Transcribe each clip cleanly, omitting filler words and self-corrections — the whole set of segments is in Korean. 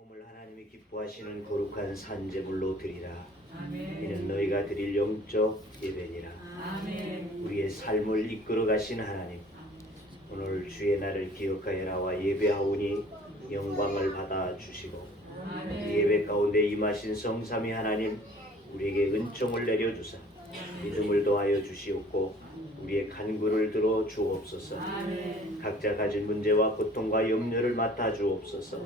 몸을 하나님이 기뻐하시는 거룩한 산제물로 드리라. 아멘. 이는 너희가 드릴 영적 예배니라. 아멘. 우리의 삶을 이끌어 가신 하나님, 오늘 주의 날을 기억하여 나와 예배하오니 영광을 받아 주시고 아멘. 이 예배 가운데 임하신 성삼위 하나님, 우리에게 은총을 내려주사 믿음을 더하여 주시옵고 우리의 간구를 들어 주옵소서. 아멘. 각자 가진 문제와 고통과 염려를 맡아 주옵소서.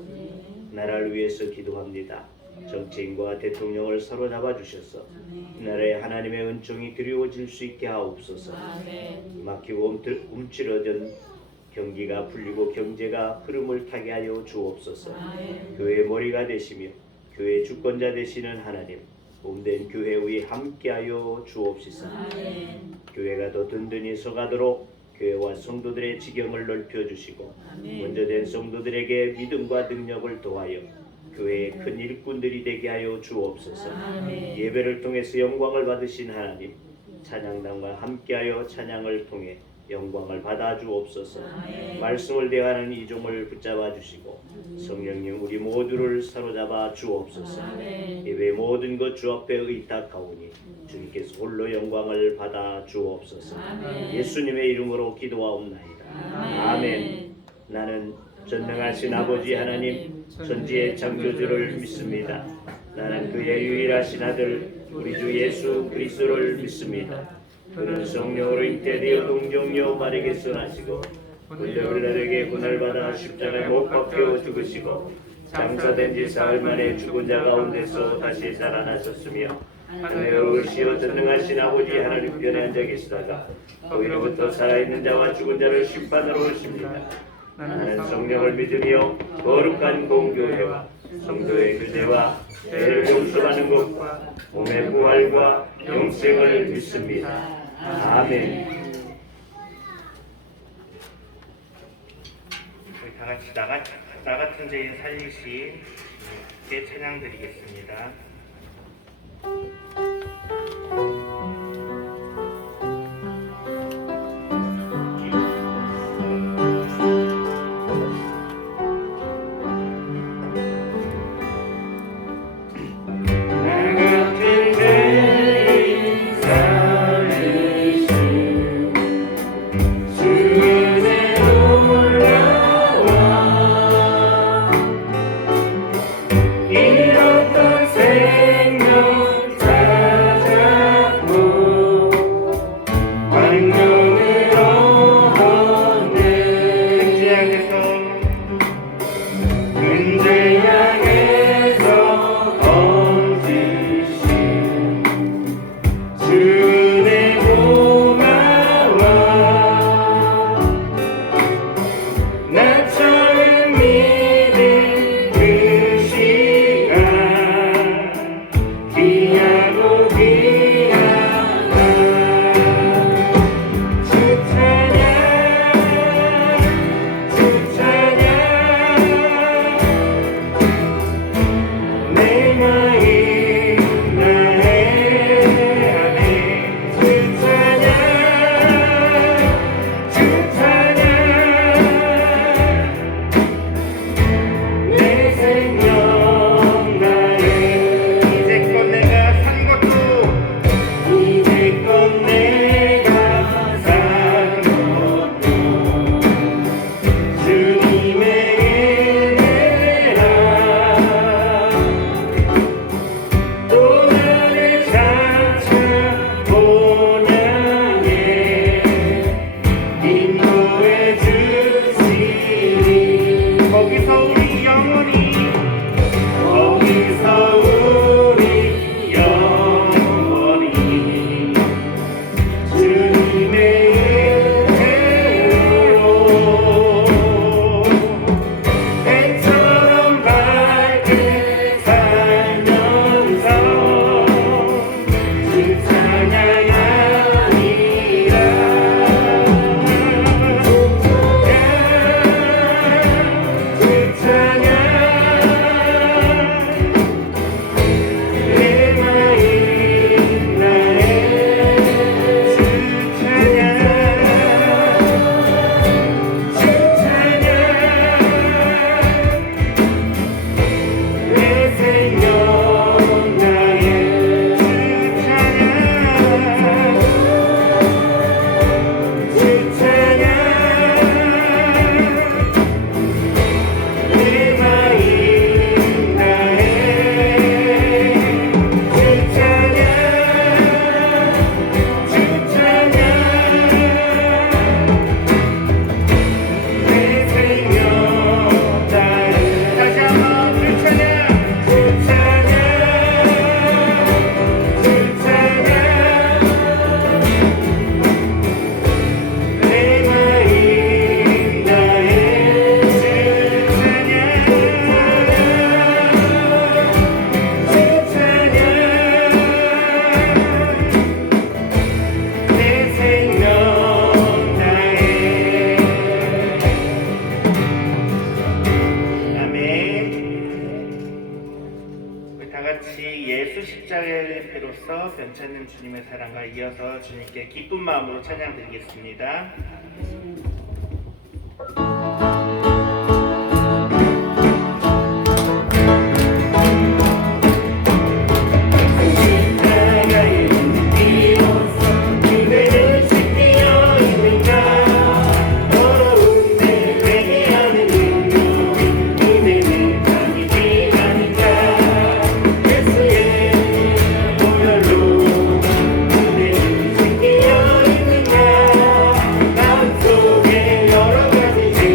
나라를 위해서 기도합니다. 정치인과 대통령을 사로잡아 주셔서 나라에 하나님의 은총이 드리워질 수 있게 하옵소서. 아멘. 막히고 움츠러든 경기가 풀리고 경제가 흐름을 타게 하여 주옵소서. 아멘. 교회의 머리가 되시며 교회의 주권자 되시는 하나님, 몸된 교회 위에 함께하여 주옵시서. 아멘. 교회가 더 든든히 서가도록 교회와 성도들의 지경을 넓혀주시고 아멘. 먼저 된 성도들에게 믿음과 능력을 더하여 교회의 큰 일꾼들이 되게 하여 주옵소서. 아멘. 예배를 통해서 영광을 받으신 하나님, 찬양단과 함께하여 찬양을 통해 영광을 받아 주옵소서. 아멘. 말씀을 대하는 이종을 붙잡아 주시고 성령님 우리 모두를 사로잡아 주옵소서. 아멘. 예배 모든 것 주 앞에 의탁하오니 주님께서 홀로 영광을 받아 주옵소서. 아멘. 예수님의 이름으로 기도하옵나이다. 아멘. 나는 전능하신 아버지 하나님, 천지의 창조주를 믿습니다. 나는 그의 유일하신 아들 우리 주 예수 그리스도를 믿습니다. 그는 성령으로 잉태되어 동정녀 마리에게서 나시고 본래 군을 받아 십자가에 못 박혀 죽으시고 장사된 지 사흘 만에 죽은 자 가운데서 다시 살아나셨으며 하늘에 오르시어 전능하신 아버지 하나님 편에 앉아 계시다가 거기로부터 살아있는 자와 죽은 자를 심판하러 오십니다. 나는 성령을 믿으며 거룩한 공교회와 성도의 교제와 죄를 용서하는 것과 몸의 부활과 영생을 믿습니다. 아멘. 우리 다 같이 나 같은 죄인 살리신 제 찬양 드리겠습니다. 같이 예수 십자가의 피로써 변찮는 주님의 사랑과 이어서 주님께 기쁜 마음으로 찬양드리겠습니다. 마음속에 여러 가지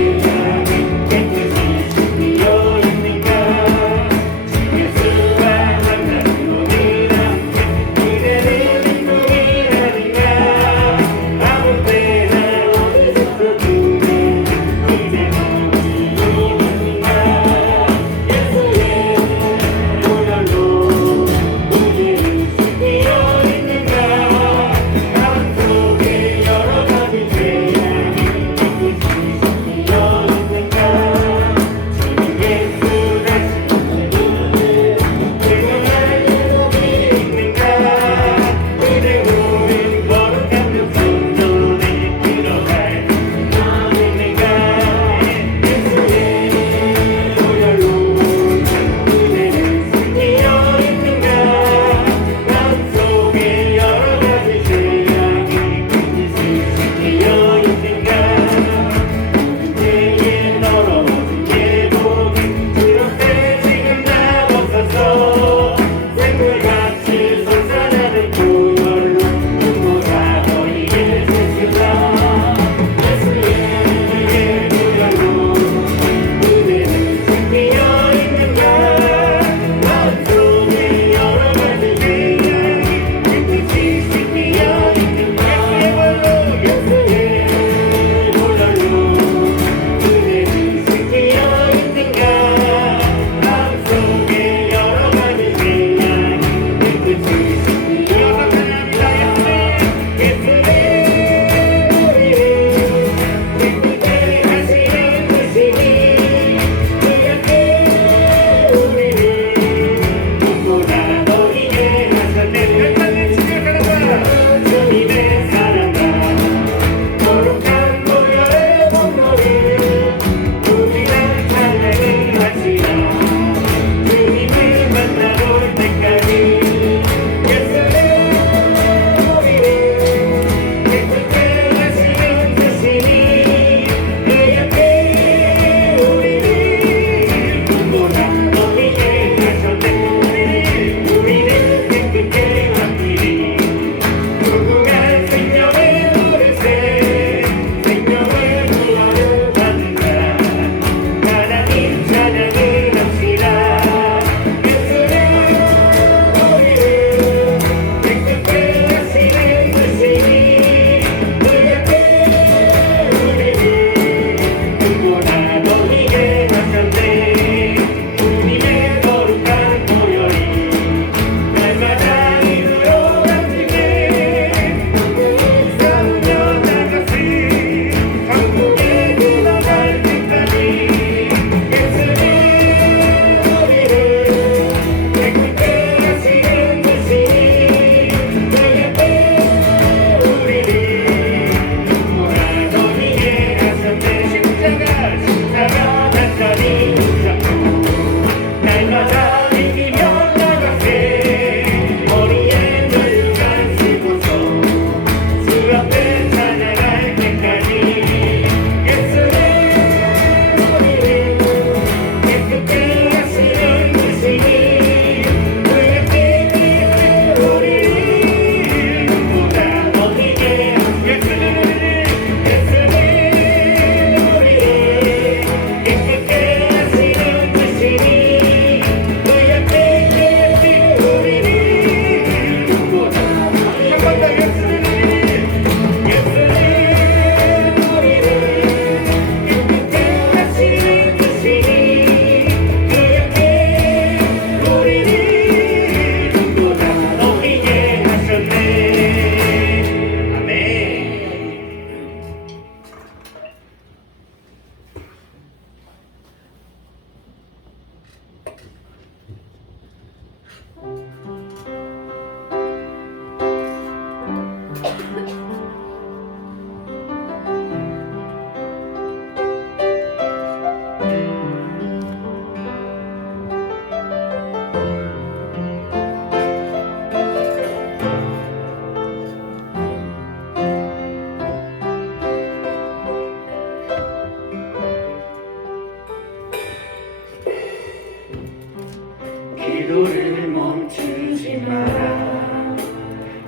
기도를 멈추지 마라.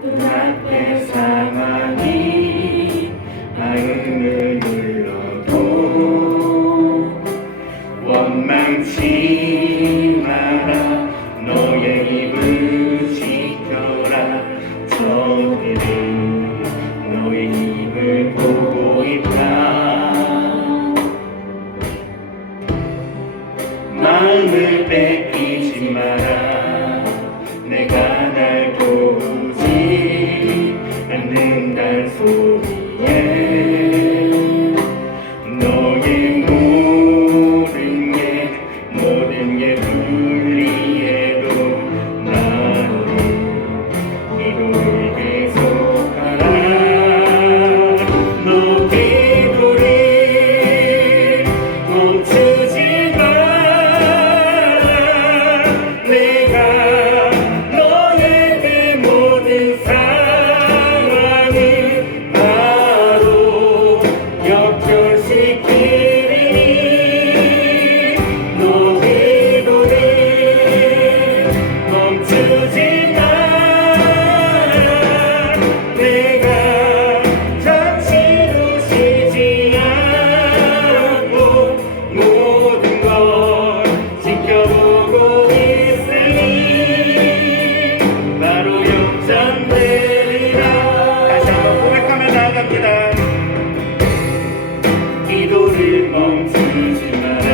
눈앞의 상황이 마음을 눌러도 원망치 마라. 너의 입을 지켜라. 저들은 너의 입을 보고 있다. 마음을 뺏기지 마라. 내가 날 도우지 않는단 소리에 너의 모든 게 불리해도 나는 기도를 계속하라. 너 기도를 멈추지 마라. 내가 너에게 모든 상황을 바로 역전시키리니 너 기도를 멈추지 마라. 내가 잠시 쉬지 않고 모든 걸 지켜보고 있으니 바로 역전되리라. 다시 한번 고백하며 나아갑니다. 기도를 멈추지 마라.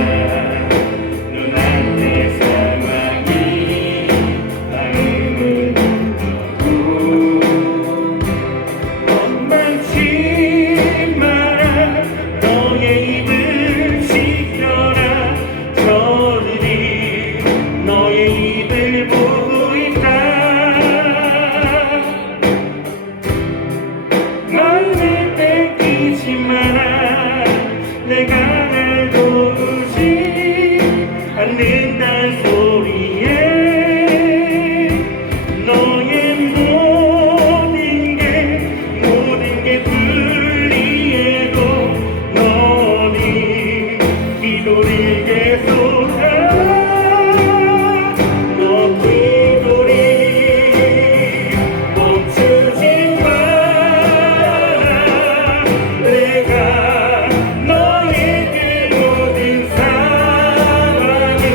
눈앞의 상황이 마음을 눌러도 원망치 마라. 너의 입을 지켜라. 저들이 너의 입을 보고 있다. 마음을 뺏기지 마라. 내가 날 도우지 않는단 소리에 너의 모든 게 불리해도 너는 기도를 계속하라. 너 기도를 멈추지 마라. 내가 너에게 모든 상황을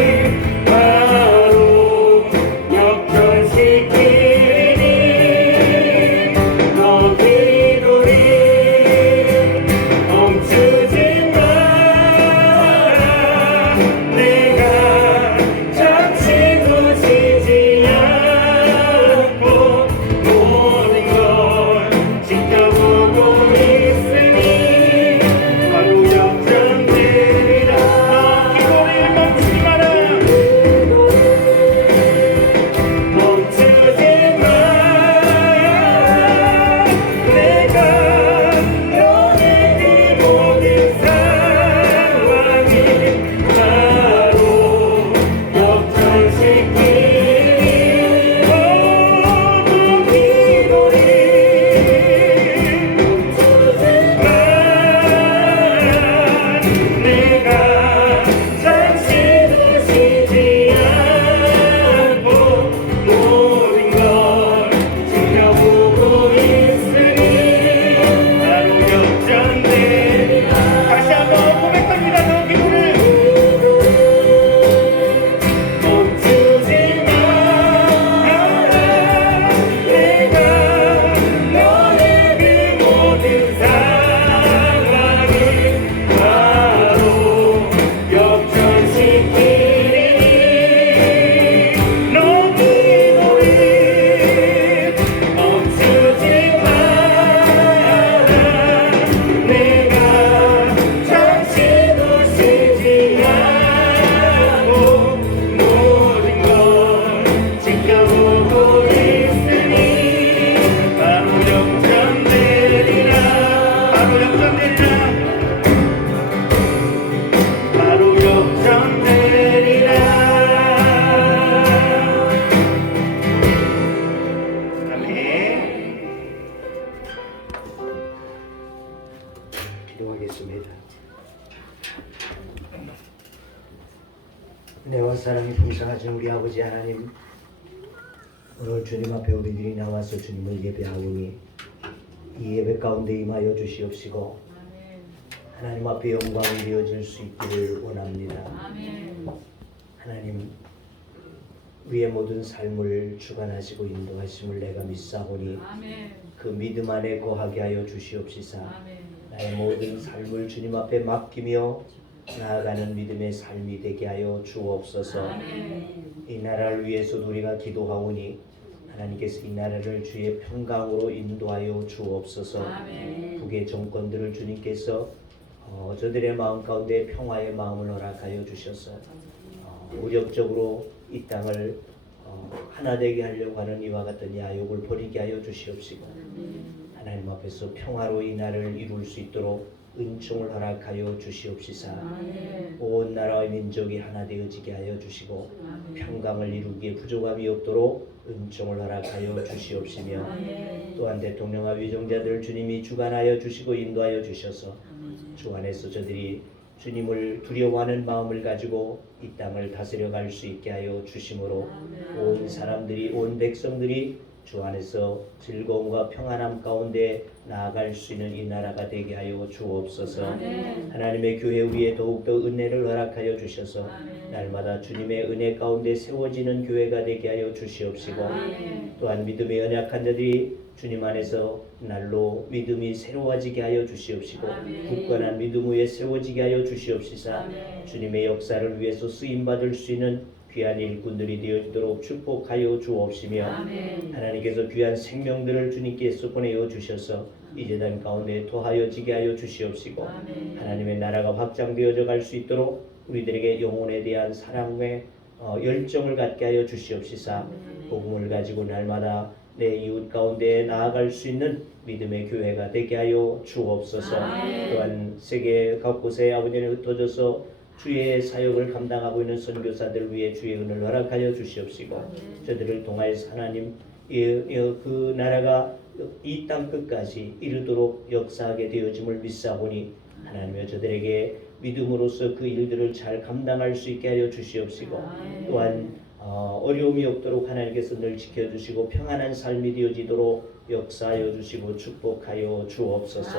은혜와 사랑이 풍성하신 우리 아버지 하나님, 오늘 주님 앞에 우리들이 나와서 주님을 예배하오니 이 예배 가운데 임하여 주시옵시고 하나님 앞에 영광이 되어질 수 있기를 원합니다. 하나님, 우리의 모든 삶을 주관하시고 인도하심을 내가 믿사오니 그 믿음 안에 거하게 하여 주시옵시사. 나의 모든 삶을 주님 앞에 맡기며 나아가는 믿음의 삶이 되게 하여 주옵소서. 이 나라를 위해서도 우리가 기도하오니 하나님께서 이 나라를 주의 평강으로 인도하여 주옵소서. 북의 정권들을 주님께서 저들의 마음 가운데 평화의 마음을 허락하여 주셔서 우력적으로 이 땅을 하나 되게 하려고 하는 이와 같은 야욕을 버리게 하여 주시옵시고 하나님 앞에서 평화로 이 나라를 이룰 수 있도록 은총을 허락하여 주시옵시사. 온 나라와 민족이 하나 되어지게 하여 주시고 평강을 이루기에 부족함이 없도록 은총을 허락하여 주시옵시며 또한 대통령과 위정자들을 주님이 주관하여 주시고 인도하여 주셔서 주 안에서 저들이 주님을 두려워하는 마음을 가지고 이 땅을 다스려 갈 수 있게 하여 주심으로 온 사람들이, 온 백성들이 주 안에서 즐거움과 평안함 가운데 나아갈 수 있는 이 나라가 되게 하여 주옵소서. 하나님의 교회 위에 더욱더 은혜를 허락하여 주셔서 날마다 주님의 은혜 가운데 세워지는 교회가 되게 하여 주시옵시고 또한 믿음의 연약한 자들이 주님 안에서 날로 믿음이 새로워지게 하여 주시옵시고 굳건한 믿음 위에 세워지게 하여 주시옵시사. 주님의 역사를 위해서 쓰임받을 수 있는 귀한 일꾼들이 되어지도록 축복하여 주옵시며 하나님께서 귀한 생명들을 주님께서 보내어 주셔서 이 재단 가운데 토하여지게 하여 주시옵시고 하나님의 나라가 확장되어져 갈 수 있도록 우리들에게 영혼에 대한 사랑의 열정을 갖게 하여 주시옵시사. 복음을 가지고 날마다 내 이웃 가운데 나아갈 수 있는 믿음의 교회가 되게 하여 주옵소서. 또한 세계 곳곳에 아버지를 흩어져서 주의 사역을 감당하고 있는 선교사들 위해 주의 은혜를 허락하여 주시옵시고 저들을 통하여서 하나님 그 나라가 이 땅 끝까지 이르도록 역사하게 되어짐을 믿사오니 하나님여 저들에게 믿음으로써 그 일들을 잘 감당할 수 있게 하여 주시옵시고 또한 어려움이 없도록 하나님께서 늘 지켜주시고 평안한 삶이 되어지도록 역사하여 주시고 축복하여 주옵소서.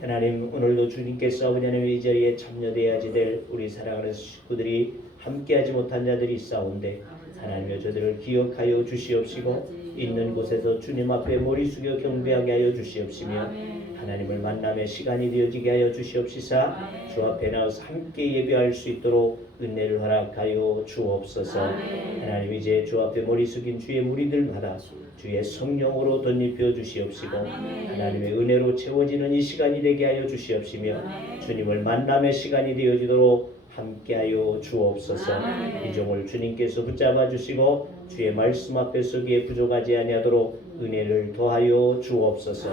하나님, 오늘도 주님께서 하나님의 이 자리에 참여되어야지 될 우리 사랑하는 식구들이 함께하지 못한 자들이 있사온데 하나님여 저들을 기억하여 주시옵시고 있는 곳에서 주님 앞에 머리 숙여 경배하게 하여 주시옵시며 하나님을 만남의 시간이 되어지게 하여 주시옵시사. 주 앞에 나와서 함께 예배할 수 있도록 은혜를 허락하여 주옵소서. 하나님, 이제 주 앞에 머리 숙인 주의 무리들마다 주의 성령으로 덧입혀 주시옵시고 하나님의 은혜로 채워지는 이 시간이 되게 하여 주시옵시며 주님을 만남의 시간이 되어지도록 함께하여 주옵소서. 이 종을 주님께서 붙잡아 주시고 주의 말씀 앞에 서기에 부족하지 아니하도록 은혜를 더하여 주옵소서.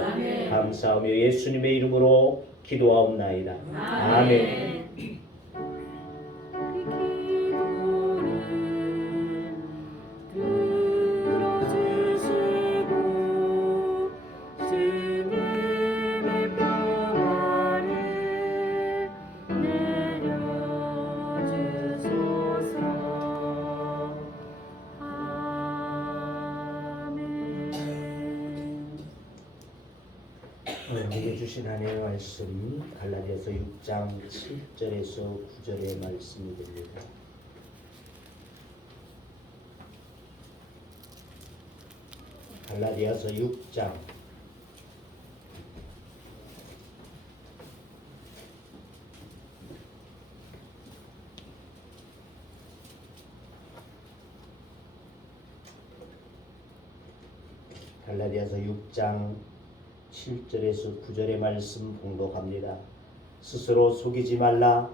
감사하며 예수님의 이름으로 기도하옵나이다. 아멘. 우리에게 주신 하나님의 말씀 갈라디아서 6장 7절에서 9절의 말씀이 됩니다. 갈라디아서 6장 7절에서 9절의 말씀 봉독합니다. 스스로 속이지 말라.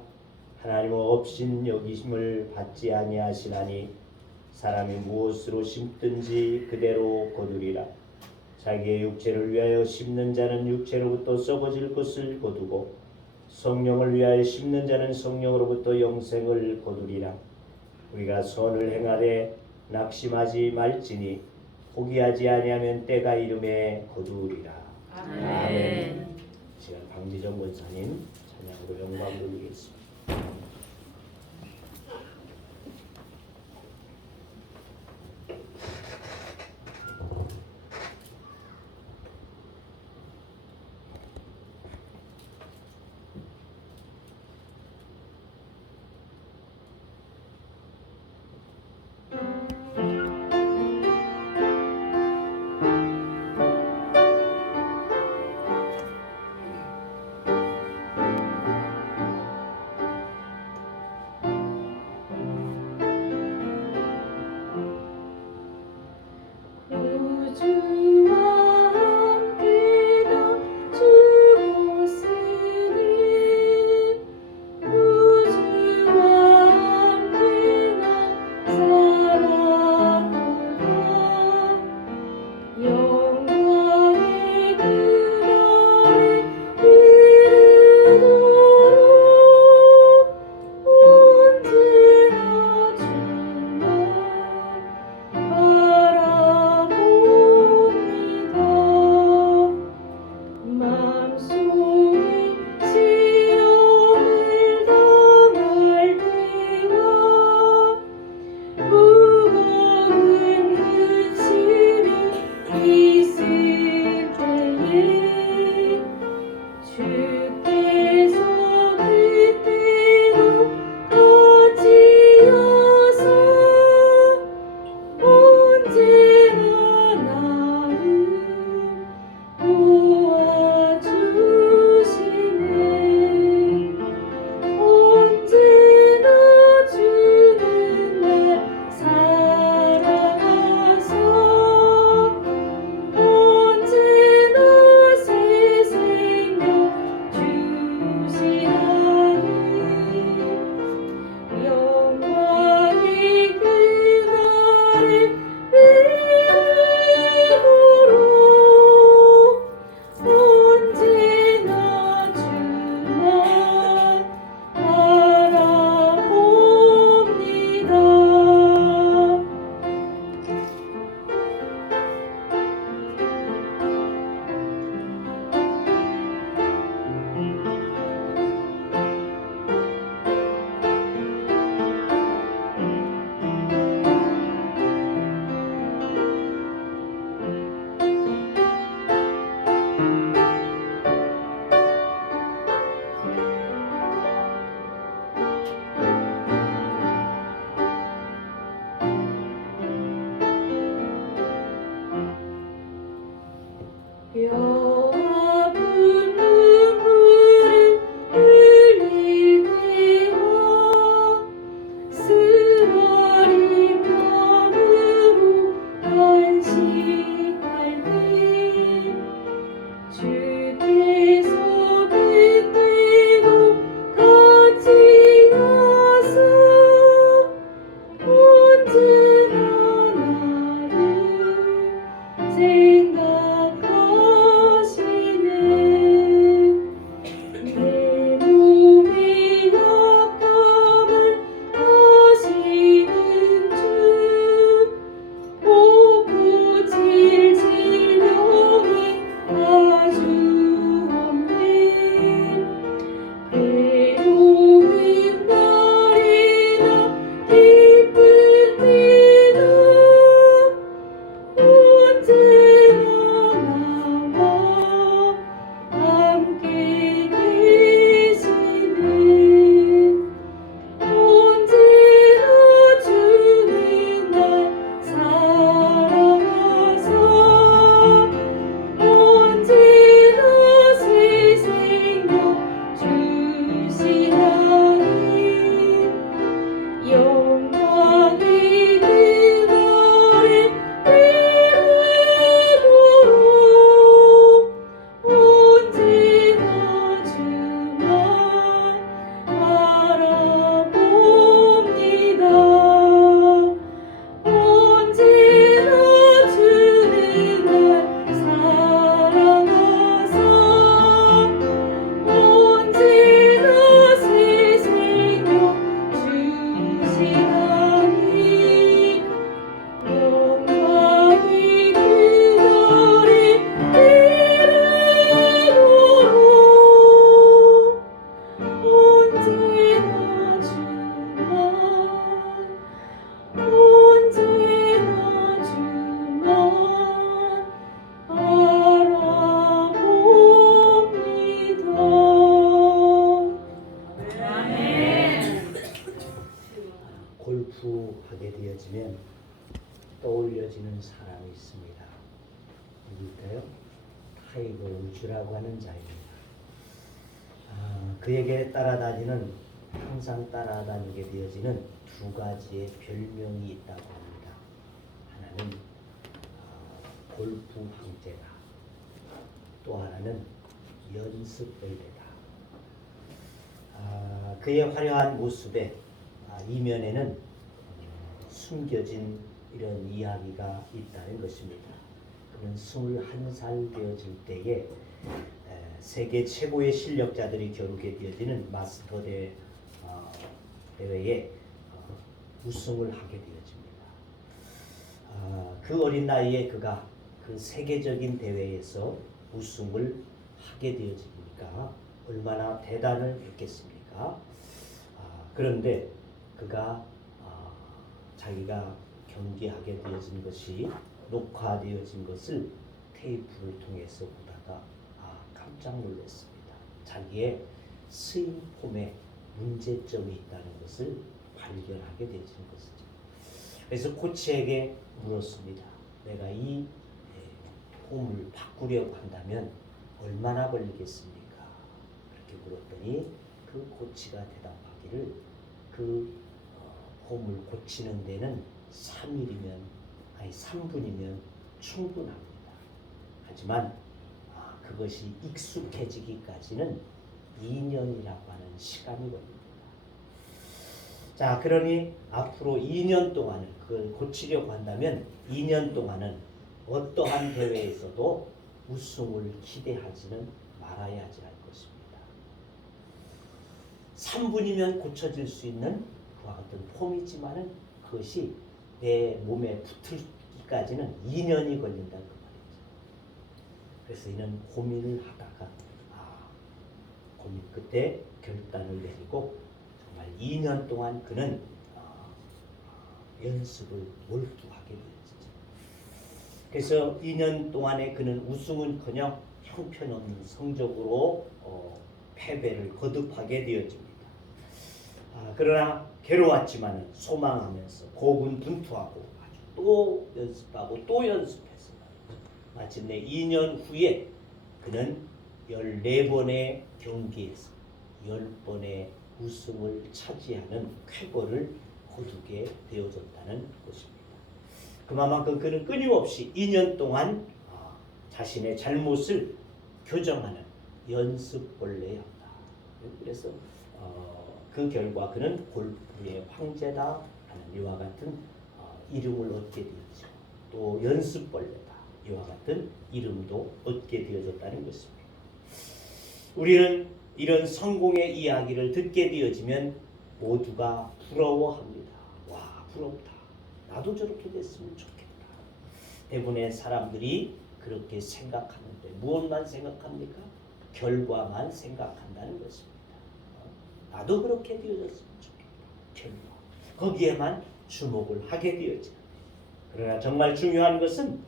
하나님은 없인 여기심을 받지 아니하시나니 사람이 무엇으로 심든지 그대로 거두리라. 자기의 육체를 위하여 심는 자는 육체로부터 썩어질 것을 거두고 성령을 위하여 심는 자는 성령으로부터 영생을 거두리라. 우리가 선을 행하되 낙심하지 말지니 포기하지 아니하면 때가 이름에 거두리라. 아멘. 시간 방지정 권사님 찬양으로 영광 돌리겠습니다. 골프 하게 되어지면 떠올려지는 사람이 있습니다. 누굴까요? 타이거 우즈라고 하는 자입니다. 그에게 따라다니는 항상 따라다니게 되어지는 두 가지의 별명이 있다고 합니다. 하나는 골프 황제다. 또 하나는 연습벌레다. 그의 화려한 모습에 이면에는 숨겨진 이런 이야기가 있다는 것입니다. 그는 21살 되어질 때에 세계 최고의 실력자들이 겨루게 되어지는 마스터 대회에 우승을 하게 되어집니다. 그 어린 나이에 그가 그 세계적인 대회에서 우승을 하게 되어지니까 얼마나 대단을 했겠습니까? 그런데 그가 자기가 경기하게 되어진 것이 녹화되어진 것을 테이프를 통해서 보다가 깜짝 놀랐습니다. 자기의 스윙 폼에 문제점이 있다는 것을 발견하게 되어진 것이죠. 그래서 코치에게 물었습니다. 내가 이 폼을 바꾸려고 한다면 얼마나 걸리겠습니까? 그렇게 물었더니 그 코치가 대답하기를 그 폼을 고치는 데는 3분이면 충분합니다. 하지만 그것이 익숙해지기까지는 2년이라고 하는 시간이 걸립니다. 자, 그러니 앞으로 2년 동안은 그걸 고치려고 한다면 2년 동안은 어떠한 대회에서도 우승을 기대하지는 말아야 할 것입니다. 3분이면 고쳐질 수 있는 그와 같은 폼이지만은 그것이 내 몸에 붙기까지는 2년이 걸린다 그 말이죠. 그래서 이는 고민을 하다가 고민 끝에 결단을 내리고 정말 2년 동안 그는 연습을 몰두하게 되었죠. 그래서 2년 동안에 그는 우승은커녕 형편없는 성적으로 패배를 거듭하게 되었습니다. 그러나 괴로웠지만 소망하면서 고군분투하고 또 연습하고 또 연습해서 마침내 2년 후에 그는 14번의 경기에서 10번의 우승을 차지하는 쾌거를 거두게 되어졌다는 것입니다. 그만큼 그는 끊임없이 2년 동안 자신의 잘못을 교정하는 연습벌레였다. 그래서 그 결과 그는 골프의 황제다 하는 이와 같은 이름을 얻게 되었죠. 또 연습벌레다 이와 같은 이름도 얻게 되어졌다는 것입니다. 우리는 이런 성공의 이야기를 듣게 되어지면 모두가 부러워합니다. 와, 부럽다. 나도 저렇게 됐으면 좋겠다. 대부분의 사람들이 그렇게 생각하는데 무엇만 생각합니까? 결과만 생각한다는 것입니다. 나도 그렇게 되어졌으면 좋겠다. 결과. 거기에만 주목을 하게 되어지는. 그러나 정말 중요한 것은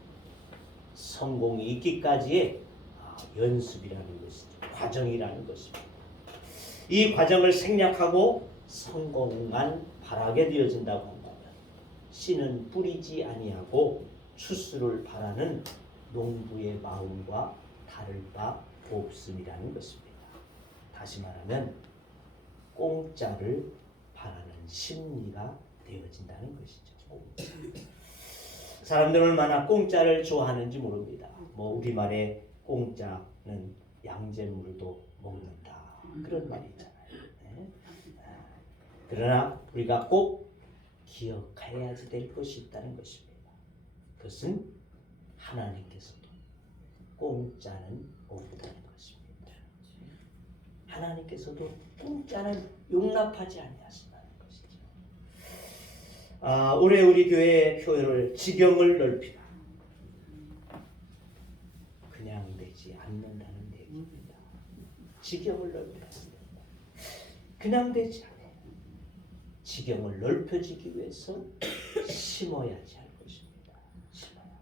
성공이 있기까지의 연습이라는 것이죠. 과정이라는 것입니다. 이 과정을 생략하고 성공만 바라게 되어진다고 한다면 씨는 뿌리지 아니하고 추수를 바라는 농부의 마음과 다를 바 없음이라는 것입니다. 다시 말하면 공짜를 바라는 심리가 되어진다는 것이죠. 사람들은 얼마나 공짜를 좋아하는지 모릅니다. 우리말에 공짜는 양잿물도 먹는다 그런 말이 있잖아요. 네? 그러나 우리가 꼭 기억해야지 될 것이 있다는 것입니다. 그것은 하나님께서도 공짜는 없다는 것입니다. 하나님께서도 공짜는 용납하지 아니하신다는 것이죠. 올해 우리 교회의 표현을 지경을 넓히라. 그냥 되지 않는다는 얘기입니다. 지경을 넓혀야 합니다. 그냥 되지 않아요. 지경을 넓혀지기 위해서 심어야지 할 것입니다. 심어야.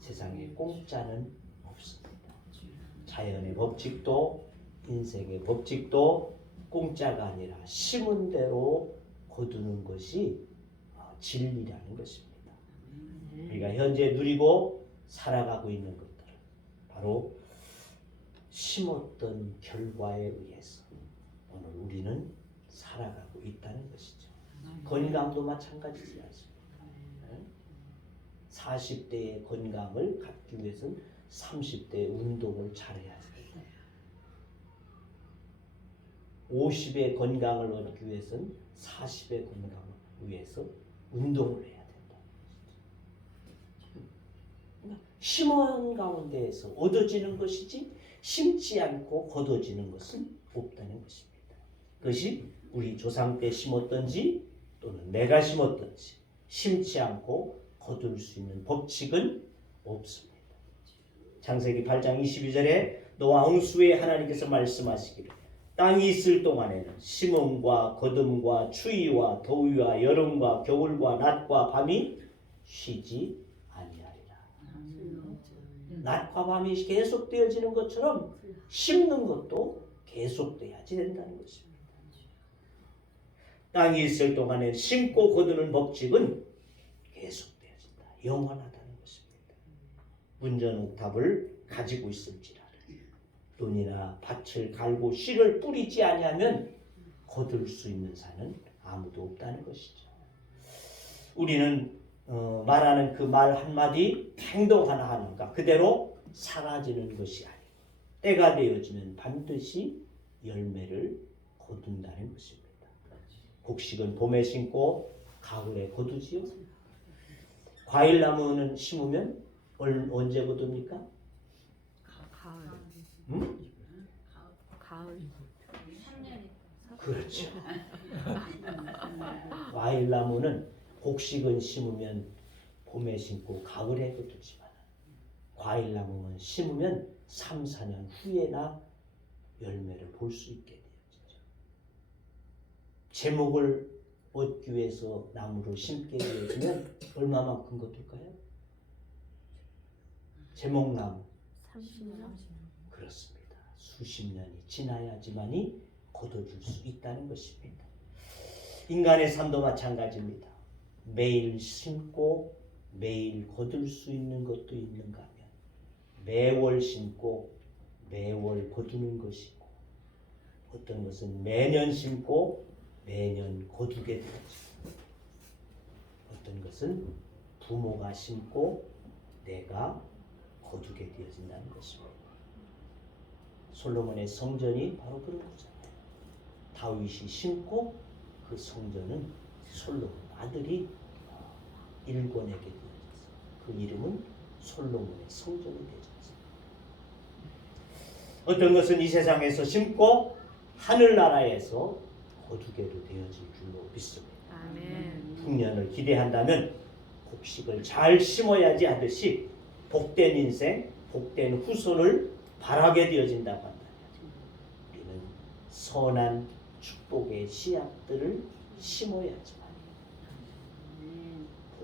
세상에 공짜는 없습니다. 자연의 법칙도 인생의 법칙도 공짜가 아니라 심은 대로 거두는 것이 진리라는 것입니다. 우리가 현재 누리고 살아가고 있는 것들은 바로 심었던 결과에 의해서 오늘 우리는 살아가고 있다는 것이죠. 건강도 마찬가지지 않습니까? 40대의 건강을 갖기 위해서는 30대의 운동을 잘해야 됩니다. 50의 건강을 얻기 위해서는 40의 건강을 위해서 운동을 해야 된다. 심은 가운데에서 얻어지는 것이지 심지 않고 거둬지는 것은 없다는 것입니다. 그것이 우리 조상 때 심었던지 또는 내가 심었던지 심지 않고 거둘 수 있는 법칙은 없습니다. 창세기 8장 22절에 너와 홍수에 하나님께서 말씀하시기를 땅이 있을 동안에는 심음과 거둠과 추위와 더위와 여름과 겨울과 낮과 밤이 쉬지 아니하리라. 낮과 밤이 계속되어지는 것처럼 심는 것도 계속돼야지 된다는 것입니다. 땅이 있을 동안에 심고 거두는 법칙은 계속되어진다. 영원하다는 것입니다. 문전 옥탑을 가지고 있을지라도 논이나 밭을 갈고 씨를 뿌리지 아니하면 거둘 수 있는 산은 아무도 없다는 것이죠. 우리는 말하는 그 말 한마디 행동 하나하나가 그대로 사라지는 것이 아니고 때가 되어지면 반드시 열매를 거둔다는 것입니다. 곡식은 봄에 심고 가을에 거두지요. 과일나무는 심으면 언제 거둡니까? 가을. 응? 가을. 그렇죠. 과일나무는 곡식은 심으면 봄에 심고 가을에 거두지만 과일나무는 심으면 3, 4년 후에나 열매를 볼 수 있게 되어지죠. 제목을 얻기 위해서 나무를 심게 되어지면 얼마만큼 거둘까요? 제목나무 30년? 그렇습니다. 수십 년이 지나야지만이 거둬줄 수 있다는 것입니다. 인간의 삶도 마찬가지입니다. 매일 심고 매일 거둘 수 있는 것도 있는가 하면 매월 심고 매월 거두는 것이고 어떤 것은 매년 심고 매년 거두게 되죠. 어떤 것은 부모가 심고 내가 거두게 되어진다는 것입니다. 솔로몬의 성전이 바로 그런 거잖아요. 다윗이 심고 그 성전은 솔로몬 아들이 일궈내게 되어졌어요. 그 이름은 솔로몬의 성전이 되어졌어요. 어떤 것은 이 세상에서 심고 하늘나라에서 거두게도 되어질 줄로 믿습니다. 아멘. 풍년을 기대한다면 곡식을 잘 심어야지 하듯이 복된 인생, 복된 후손을 바라게 되어진다고 한다면 우리는 선한 축복의 씨앗들을 심어야지만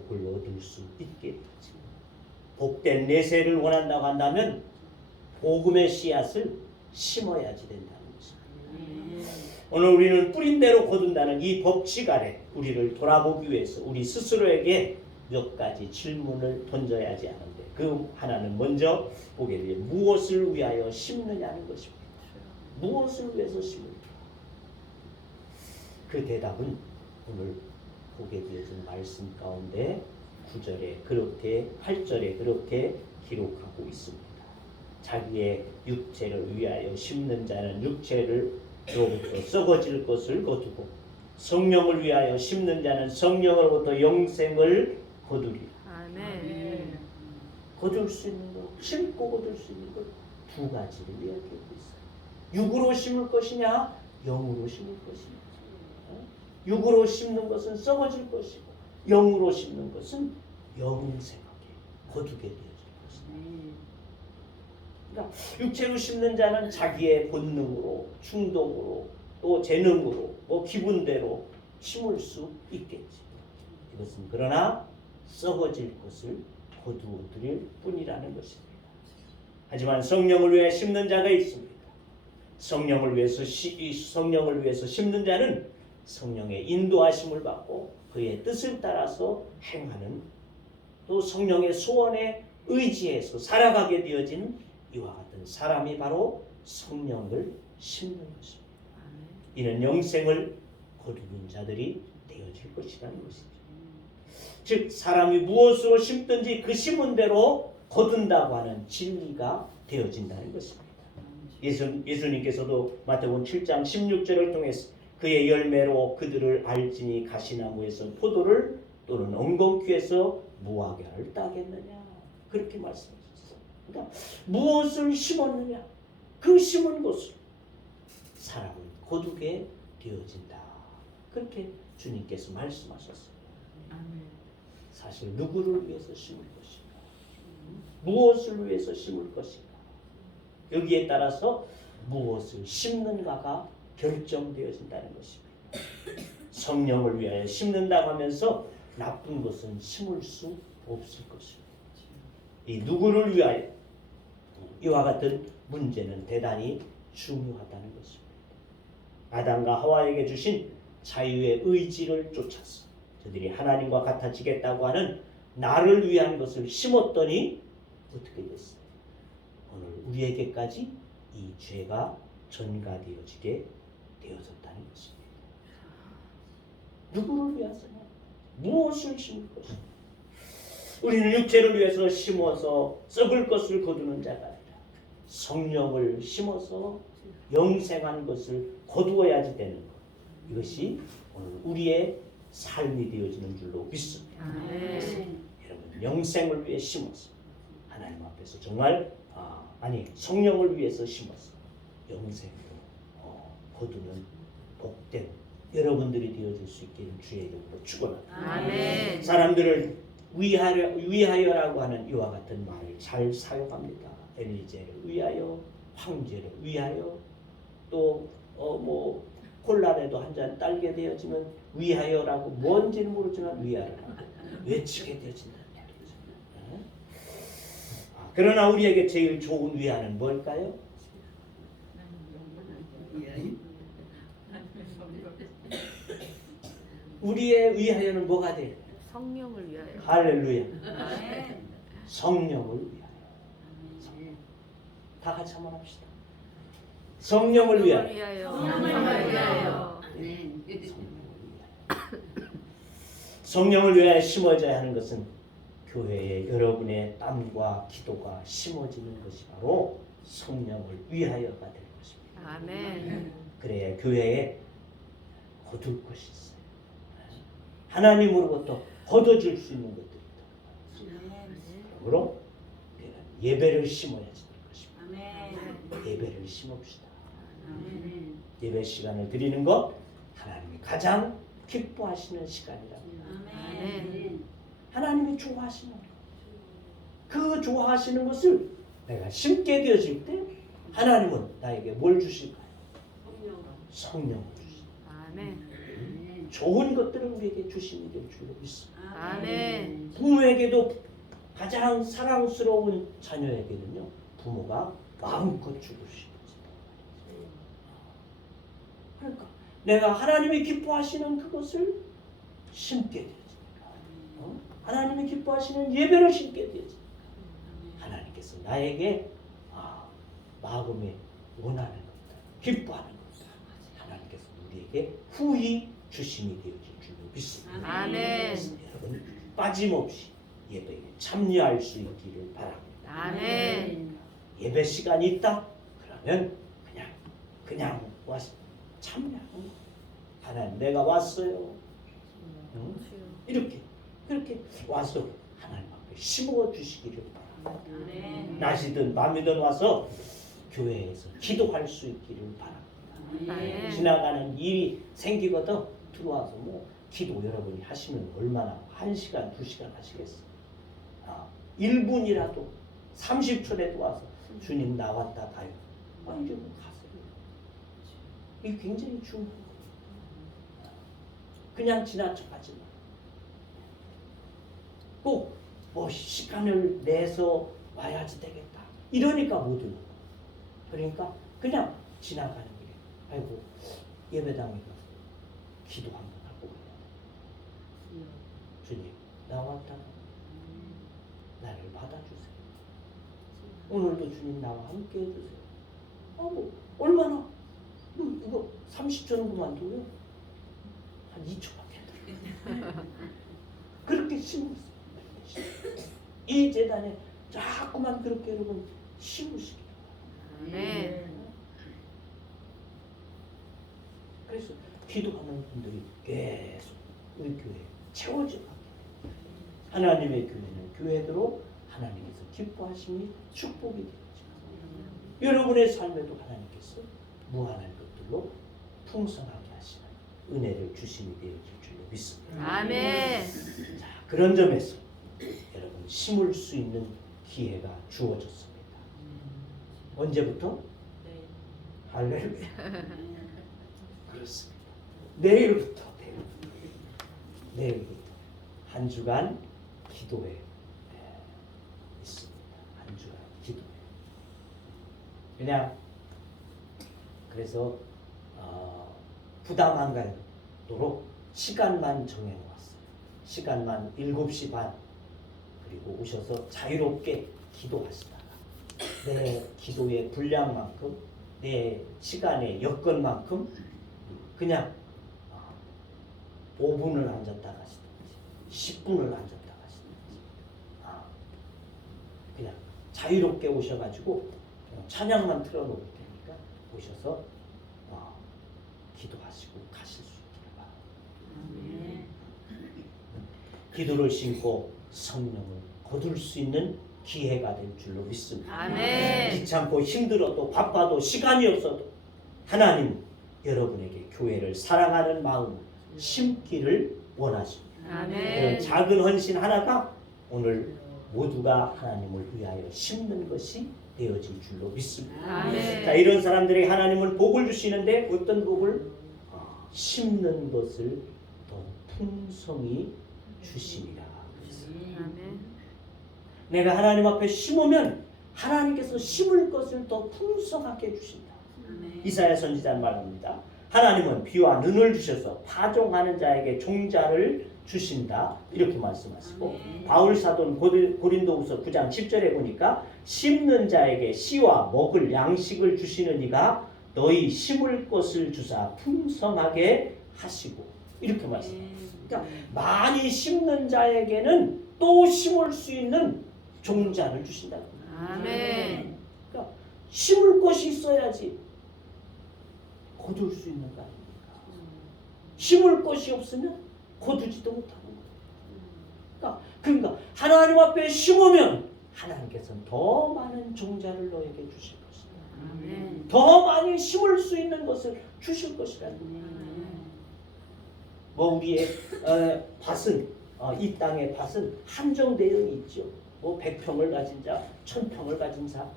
복을 얻을 수 있게 되지. 복된 내세를 원한다고 한다면 복음의 씨앗을 심어야지 된다는 것입니다. 오늘 우리는 뿌린 대로 거둔다는 이 법칙 아래 우리를 돌아보기 위해서 우리 스스로에게 몇 가지 질문을 던져야 하지 않은데 그 하나는 먼저 보게 되면 무엇을 위하여 심느냐는 것입니다. 무엇을 위해서 심을까? 그 대답은 오늘 보게 되어진 말씀 가운데 9절에 그렇게 8절에 그렇게 기록하고 있습니다. 자기의 육체를 위하여 심는 자는 육체로부터 썩어질 것을 거두고 성령을 위하여 심는 자는 성령으로부터 영생을 거두리라. 아멘. 거둘 수 있는 것, 심고 거둘 수 있는 것 두 가지를 이야기하고 있어요. 육으로 심을 것이냐, 영으로 심을 것이냐. 육으로 심는 것은 썩어질 것이고 영으로 심는 것은 영생하게 거두게 되어질 것이다. 그러니까 육체로 심는 자는 자기의 본능으로, 충동으로, 또 재능으로, 기분대로 심을 수 있겠지. 이것은 그러나 썩어질 것을 거두어들일 뿐이라는 것입니다. 하지만 성령을 위해 심는 자가 있습니다. 성령을 위해서 심는 자는 성령의 인도하심을 받고 그의 뜻을 따라서 행하는, 또 성령의 소원에 의지해서 살아가게 되어지는 이와 같은 사람이 바로 성령을 심는 것입니다. 이는 영생을 거두는 자들이 되어질 것이라는 것이죠. 즉 사람이 무엇으로 심든지 그 심은 대로 거둔다고 하는 진리가 되어진다는 것입니다. 예수님께서도 마태복음 7장 16절을 통해서 그의 열매로 그들을 알지니 가시나무에서 포도를 또는 엉겅퀴에서 무화과를 따겠느냐, 그렇게 말씀하셨어요. 그러니까 무엇을 심었느냐, 그 심은 것을 사람을 거두게 되어진다, 그렇게 주님께서 말씀하셨어요. 사실 누구를 위해서 심을 것인가, 무엇을 위해서 심을 것인가, 여기에 따라서 무엇을 심는가가 결정되어진다는 것입니다. 성령을 위하여 심는다고 하면서 나쁜 것은 심을 수 없을 것입니다. 이 누구를 위하여, 이와 같은 문제는 대단히 중요하다는 것입니다. 아담과 하와에게 주신 자유의 의지를 쫓아서 저들이 하나님과 같아지겠다고 하는 나를 위한 것을 심었더니 어떻게 됐어요? 오늘 우리에게까지 이 죄가 전가되어지게 되어졌다는 것입니다. 누구를 위해서냐? 무엇을 심을 것이냐? 우리는 육체를 위해서 심어서 썩을 것을 거두는 자가 아니라 성령을 심어서 영생한 것을 거두어야지 되는 것, 이것이 오늘 우리의 삶이 되어지는 줄로 믿습니다. 여러분, 영생을 위해 심어서 하나님 앞에서 정말 성령을 위해서 심어서 영생으로 거두는 복된 여러분들이 되어질 수 있기를 주의 이름으로 축원합니다. 사람들을 위하여라고 하는 이와 같은 말을 잘 사용합니다. 엘리제를 위하여, 황제를 위하여, 또 콜라라도 한 잔 딸게 되어지면 위하여라고, 뭔지는 모르지만 위하여라고 외치게 되어진다는 거죠. 그러나 우리에게 제일 좋은 위하는 뭘까요? 우리의 위하여는 뭐가 돼요? 성령을 위하여. 할렐루야. 성령을 위하여. 다 같이 한번 합시다. 성령을 위하여. 성령을 위하여. 성령을 위하여 심어져야 하는 것은 교회에 여러분의 땀과 기도가 심어지는 것이 바로 성령을 위하여가 될 것입니다. 아멘. 그래야 교회에 거둘 것이 있어요. 하나님으로부터 거둬줄 수 있는 것들이 있다. 그러므로 예배를 심어야지 될 것입니다. 예배를 심읍시다. 예배 시간을 드리는 것, 하나님이 가장 기뻐하시는 시간이라고. 하나님이 좋아하시는 것, 그 좋아하시는 것을 내가 심게 되어질 때 하나님은 나에게 뭘 주실까요? 성령을 주십니다. 아멘. 좋은 것들을 우리에게 주심이 될 줄로 믿습니다. 아멘. 부모에게도 가장 사랑스러운 자녀에게는요, 부모가 마음껏 주고 싶어서. 그러니까 내가 하나님이 기뻐하시는 그것을 심게 되어집니다. 하나님이 기뻐하시는 예배를 심게 되어집니다. 하나님께서 나에게 마음에 원하는 것들, 기뻐하는 것들, 하나님께서 우리에게 후히 주심이 되어질 줄로 믿습니다. 아멘. 여러분, 빠짐없이 예배에 참여할 수 있기를 바랍니다. 아멘. 예배 시간이 있다? 그러면 그냥 와서 참여하는 거예요. 하나님, 내가 왔어요. 그렇게 와서 하나님 앞에 심어 주시기를 바랍니다. 낮이든 밤이든 와서 교회에서 기도할 수 있기를 바랍니다. 지나가는 일이 생기거든 들어와서 기도 여러분이 하시면 얼마나 1시간, 2시간 하시겠어요? 1분이라도 30초라도 와서 주님 나왔다 가요. 이제 가세요. 이게 굉장히 중요한 거예요. 그냥 지나쳐가지 마. 꼭 시간을 내서 와야지 되겠다. 이러니까 못 오는 거예요. 그러니까 그냥 지나가는 길에 예배당에 가서 기도 한번 하고 가요. 주님, 나왔다. 나를 받아주세요. 오늘도 주님 나와 함께 해주세요. 뭐 얼마나 이거 30초는 그만두고요. 한 2초밖에 안 돼요. 그렇게 심었어요. 이 재단에 자꾸만 그렇게 여러분 심으시기 바랍니다. 아멘. 그래서 기도하는 분들이 계속 우리 교회에 채워져가요. 하나님의 교회는 교회대로 하나님께서 기뻐하심이 축복이 되죠. 여러분의 삶에도 하나님께서 무한한 것들로 풍성하게 하시는 은혜를 주심이 되어질 줄로 믿습니다. 아멘. 자, 그런 점에서 여러분 심을 수 있는 기회가 주어졌습니다. 언제부터? 할렐루야. 그렇습니다. 내일부터 한 주간 기도에 있습니다. 한 주간 기도에. 그냥 그래서 부담 안 가도록 시간만 정해놓았어요. 시간만 7시 반 그리고 오셔서 자유롭게 기도하시다가 내 기도의 분량만큼 내 시간의 여건만큼 그냥 5분을 앉았다 가시든지 10분을 앉았다 가시든지 그냥 자유롭게 오셔가지고 찬양만 틀어놓을 테니까 오셔서 기도하시고 가실 수 있기를 바랍니다. 기도를 신고 성령을 거둘 수 있는 기회가 될 줄로 믿습니다. 아멘. 귀찮고 힘들어도 바빠도 시간이 없어도 하나님 여러분에게 교회를 사랑하는 마음 심기를 원하십니다. 아멘. 이런 작은 헌신 하나가 오늘 모두가 하나님을 위하여 심는 것이 되어질 줄로 믿습니다. 아멘. 자, 이런 사람들이 하나님은 복을 주시는데 어떤 복을? 심는 것을 더 풍성히 주시리라. 아멘. 내가 하나님 앞에 심으면 하나님께서 심을 것을 더 풍성하게 해주신다. 이사야 선지자는 말합니다. 하나님은 비와 눈을 주셔서 파종하는 자에게 종자를 주신다. 이렇게 말씀하시고 바울 사도는 고린도후서 9장 10절에 보니까 심는 자에게 씨와 먹을 양식을 주시는 이가 너희 심을 것을 주사 풍성하게 하시고 이렇게 말씀합니다. 그러니까 많이 심는 자에게는 또 심을 수 있는 종자를 주신다. 아멘. 그러니까 심을 것이 있어야지 거둘 수 있는 거 아닙니까? 심을 것이 없으면 거두지도 못하는 거예요. 그러니까 하나님 앞에 심으면 하나님께서는 더 많은 종자를 너에게 주실 것이다. 아멘. 더 많이 심을 수 있는 것을 주실 것이라는 거예요. 뭐 우리의 밭은 이 땅의 밭은 한정되어 있죠. 뭐 100평을 가진 자, 1000평을 가진 자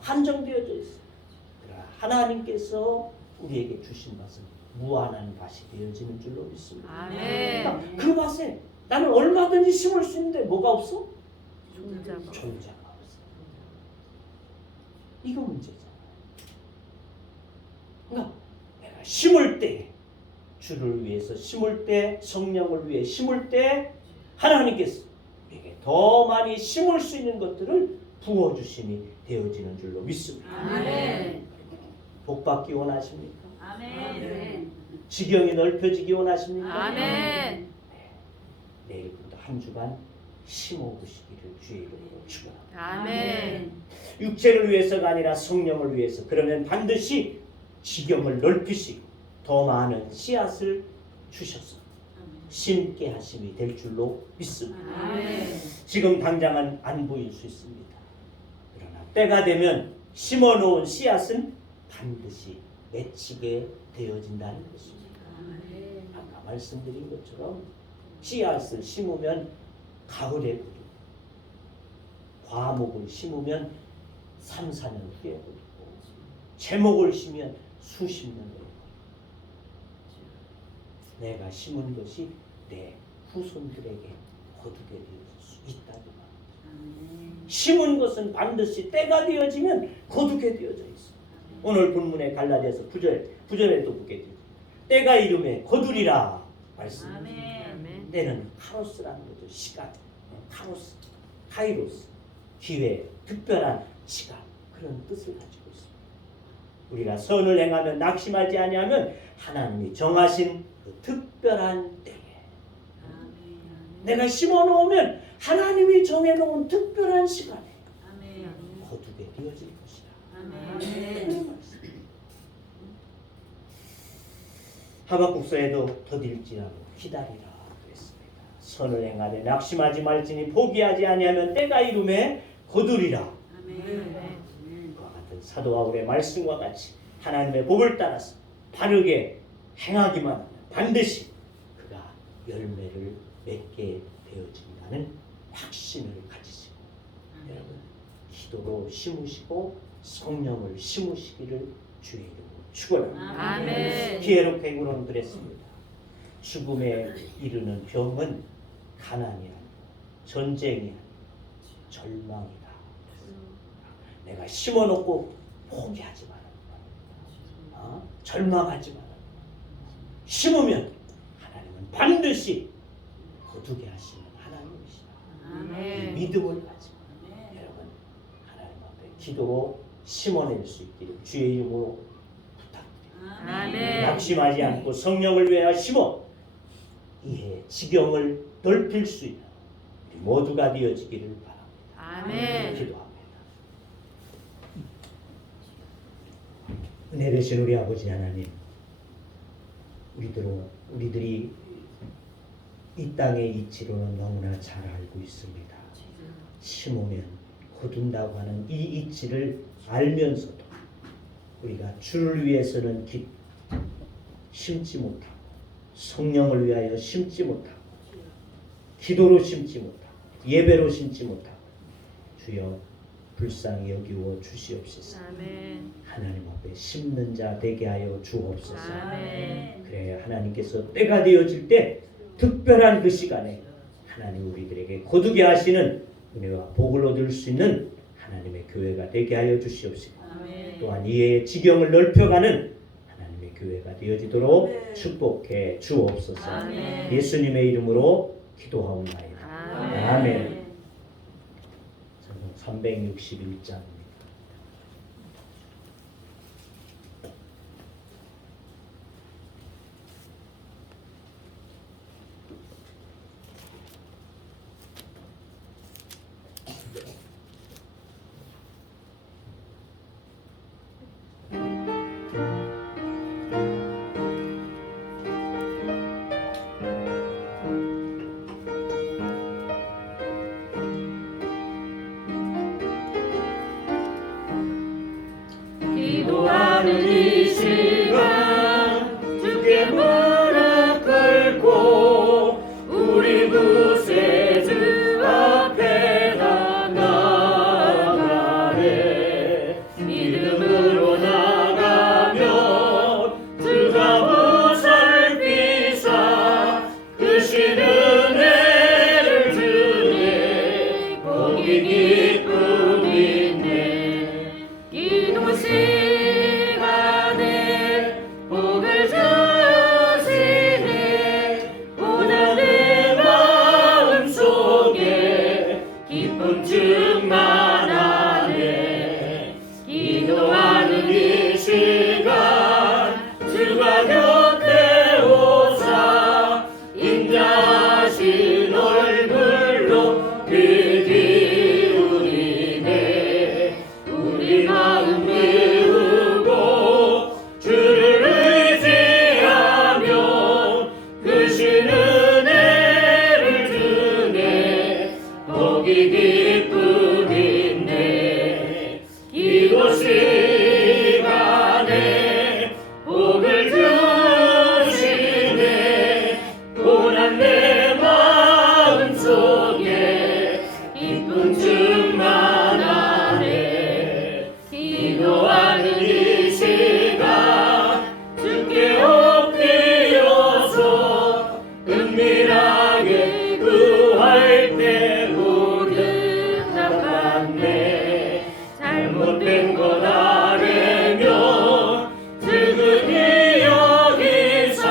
한정되어져 있어요. 그러나 하나님께서 우리에게 주신 밭은 무한한 밭이 되어지는 줄로 믿습니다. 아멘. 그러니까 그 밭에 나는 얼마든지 심을 수 있는데 뭐가 없어? 종자가. 종자가 없어. 이거 문제잖아. 그러니까 내가 심을 때 주를 위해서 심을 때 성령을 위해 심을 때 하나님께서 우리에게 더 많이 심을 수 있는 것들을 부어주심이 되어지는 줄로 믿습니다. 아멘. 복받기 원하십니까? 아멘. 지경이 넓혀지기 원하십니까? 아멘. 내일부터 한 주간 심어보시기를 주의 이름으로 축원합니다. 아멘. 육체를 위해서가 아니라 성령을 위해서 그러면 반드시 지경을 넓히시고 더 많은 씨앗을 주셔서 심게 하심이 될 줄로 믿습니다. 아멘. 지금 당장은 안 보일 수 있습니다. 그러나 때가 되면 심어놓은 씨앗은 반드시 맺히게 되어진다는 것입니다. 아까 말씀드린 것처럼 씨앗을 심으면 가을에 거두고 과목을 심으면 3, 4년 후에 거두고 제목을 심으면 수십 년 후에 내가 심은 것이 내 후손들에게 거두게 될 수 있다고 말합니다. 심은 것은 반드시 때가 되어지면 거두게 되어져 있습니다. 오늘 본문의 갈라디아서 9절에도 보게 됩니다. 때가 이름에 거두리라 말씀. 아멘. 때는 카로스라는 거죠. 시간, 카로스, 카이로스, 기회, 특별한 시간, 그런 뜻을 가지고 있습니다. 우리가 선을 행하면 낙심하지 아니하면 하나님이 정하신 그 특별한 때에 내가 심어놓으면 하나님이 정해놓은 특별한 시간에 거두게 되어질 것이다. 아멘. 하박국서에도 더딜지라도 기다리라 그랬습니다. 선을 행하되 낙심하지 말지니 포기하지 아니하면 때가 이름에 거두리라. 그와 같은 사도 바울의 말씀과 같이 하나님의 법을 따라서 바르게 행하기만 하면 반드시 그가 열매를 맺게 되어진다는 확신을 가지시고 여러분 기도로 심으시고 성령을 심으시기를 주의 이름으로 축원합니다. 아멘. 피에로 팽구는 그랬습니다. 죽음에 이르는 병은 가난이 아니고 전쟁이 아니고 절망이다. 내가 심어놓고 포기하지 마라. 절망하지 마라. 심으면 하나님은 반드시 거두게 하시는 하나님이시다. 아멘. 믿음을 가지고 여러분 하나님 앞에 기도로 심어낼 수 있기를 주의 이름으로 부탁드립니다. 아멘. 낙심하지 않고 성령을 위하여 심어 이해 지경을 넓힐 수 있는 우리 모두가 되어지기를 바랍니다. 아멘. 기도합니다. 은혜 되신 우리 아버지 하나님, 우리들이 이 땅의 이치로는 너무나 잘 알고 있습니다. 심으면 거둔다고 하는 이 이치를 알면서도 우리가 주를 위해서는 심지 못하고 성령을 위하여 심지 못하고 기도로 심지 못하고 예배로 심지 못하고 주여 불쌍히 여기워 주시옵소서. 아멘. 하나님 앞에 심는 자 되게 하여 주옵소서. 아멘. 그래 하나님께서 때가 되어질 때 특별한 그 시간에 하나님 우리들에게 거두게 하시는 은혜와 복을 얻을 수 있는 하나님의 교회가 되게 하여 주시옵시고 아멘. 또한 이해의 지경을 넓혀가는 하나님의 교회가 되어지도록 축복해 주옵소서. 아멘. 예수님의 이름으로 기도하옵나이다. 아멘. 361장 기도하는 이 시간 주께 무릎 꿇고 우리 구세주 앞에다 나아가네. 믿음으로 나가면 주가 보살피사 크신 은혜를 주네. 복이 기쁨이네. 기도 시간에 복을 주시네. 고난 내 마음속에 기쁨 충만하네. 기도하는 이 시간 주가 곁에 오사 인자하신 얼굴로 귀 기울이네. 우리 마음 비우고 주를 의지하며 크신 은혜를 주네. 복이 기쁨이네. 기도 시간에 복을 주시네. 고난 내 마음속에 기쁨 충만하네. 기도하는 이 시간 주께 엎드려서 은밀하게 구할 때 우리 답답네. 잘못된 것 알면 지금이 여기서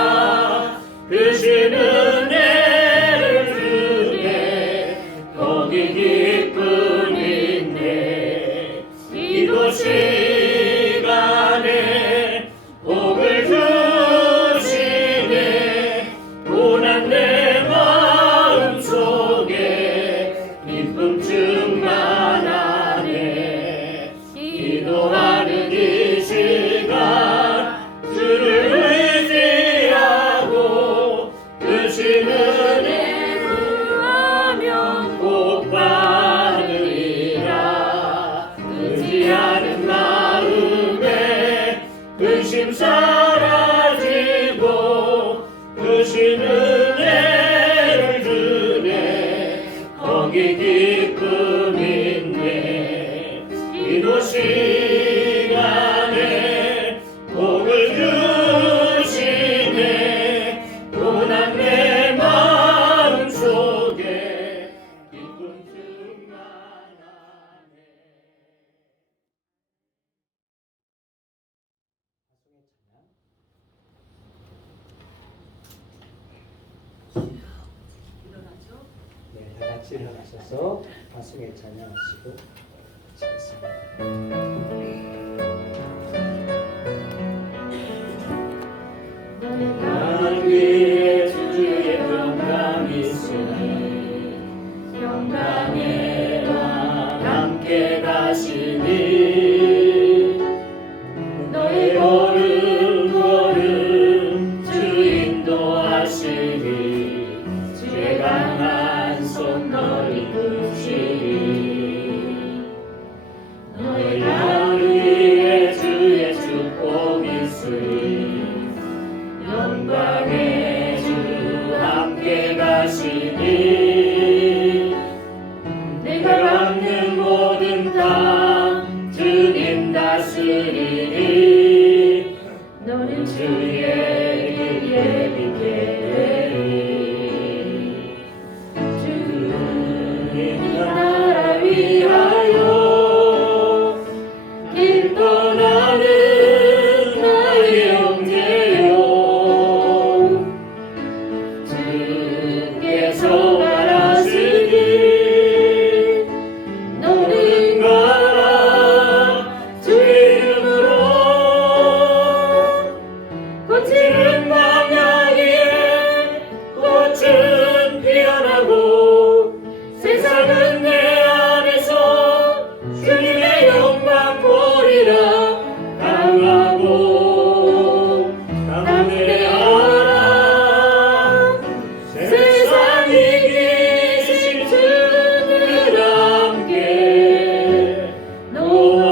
다 같이 일어나셔서 화성에 찬양하시고 하시겠습니다. 난 위에 주의 평강이 있으니 평강의 왕 함께 가시니 너의 걸음 주 인도하시니 주의 강한 손 너희 붙이니 너의 하루에 주의 축복이 있으니 영광의 주 함께 가시니 내가 밟는 모든 땅 주님 다스리니 너는 주의 길 예비케 되리 주님 나라 위하여 길 떠나는 나의 형제여 주께서 말하시니 너는 가라 주의 이름으로 꽃은 방향에 꽃은 피어나고 세상은 내 안에서 주님의 영광 보리라 강하고 담대하라 세상 이기신 주를 함께 너와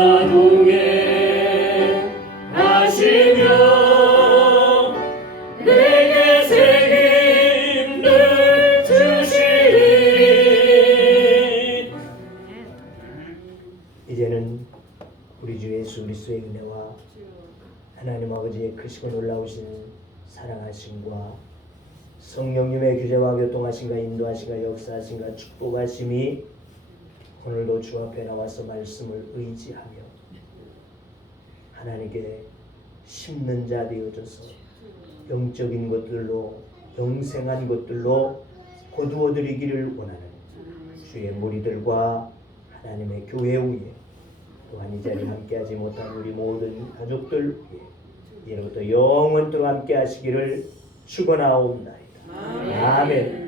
동행하시며 내게 새 힘을 주시리. 이제는 우리 주 예수 그리스도의 은혜와 하나님 아버지의 크시고 놀라우신 사랑하심과 성령님의 규제와 교통하심과 인도하심과 역사하심과 축복하심이 오늘도 주 앞에 나와서 말씀을 의지하며 하나님께 심는 자 되어져서 영적인 것들로 영생한 것들로 거두어드리기를 원하는 주의 무리들과 하나님의 교회 위에 또한 이 자리에 함께하지 못한 우리 모든 가족들 위에 이로부터 영원토록 함께하시기를 축원하옵나이다. 아멘.